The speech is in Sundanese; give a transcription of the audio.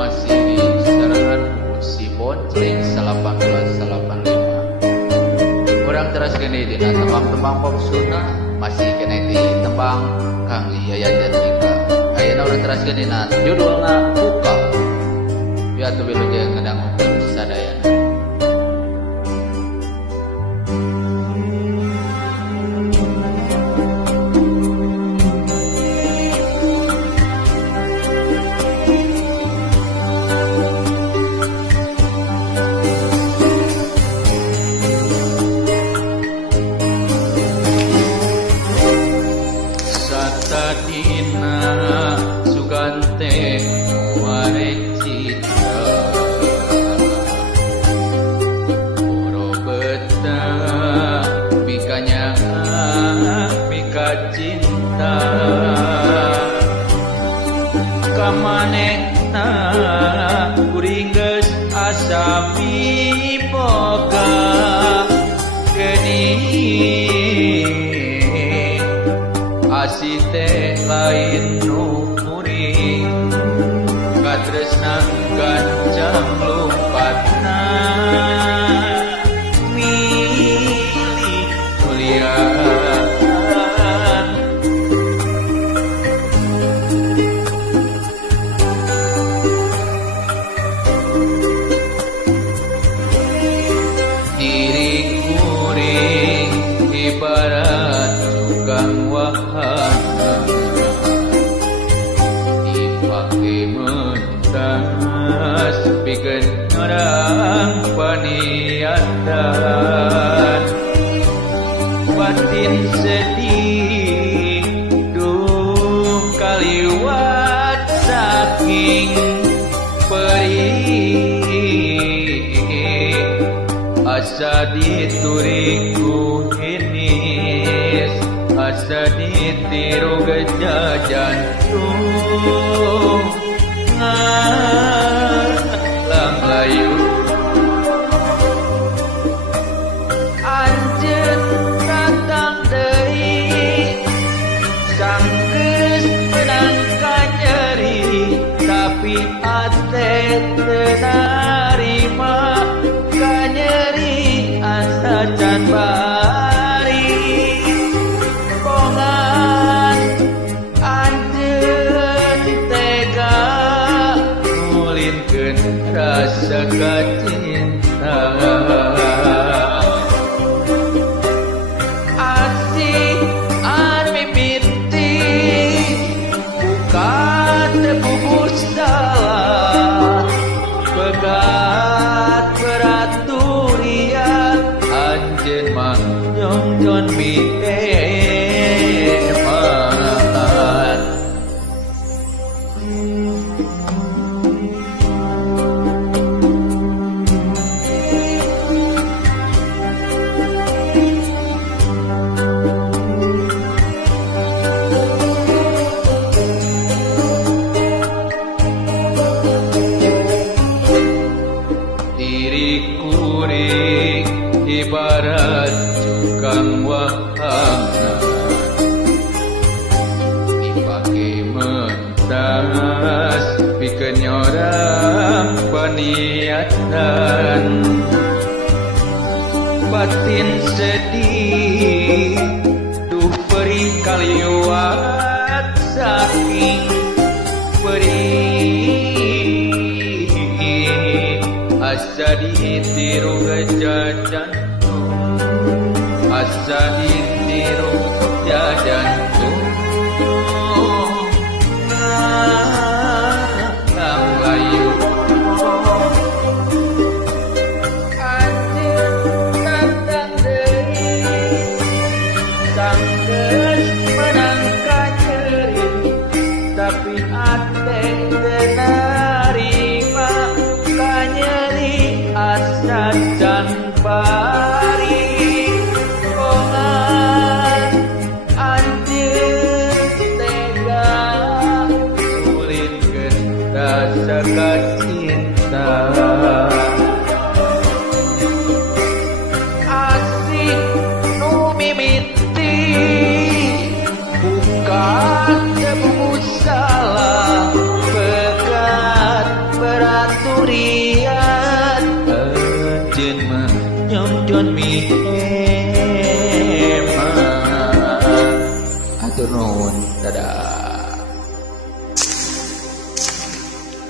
masih di serangan si bonceng 1885. Orang terus kini dina tembang-tembang pop Sunda masih kena di tembang Kang Yayan dan Rika. Ayeuna orang terus kini dina judulna Buka. Biar tuh bilu dia ngedang sadayana. Satadina sugante warecita oro beta pikanya pika cinta kamanehna kuring geus asami boga geni asite lain nu kuring katresna gancang lumpatna milih kuliah diri kuring ibarat tukang wahana dipake mentas pikeun orang paniatan batin sedih duh kaliwat saking perih asa dituriku hinis asa ditiru gejah jantung ngalang layu anjeun datang deui sanggeus menang ka nyeri tapi ate teu narima ka nyeri asa can bari kongan anjeun tega ngulinkeun rasa kacinta asih anu mimiti buka teu bubur salah pegat peraturia anjeun mah nyongjon bieman diri kuring ibarat tukang wahana dipake mentas pikeun nyorang paniatan batin sedih duh perih kaliwat saking perih asa ditiru gejah jantung asa ditiru gejah jantung ngalang layu anjeun datang deui sanggeus menang ka nyeri tapi ate teu narima ka nyeri asa can bari kongan anjeun tega ngulinkeun rasa kacinta asih nu mimiti bukan teu salah pegat มันมีแค่มาอาตุโนนดาดา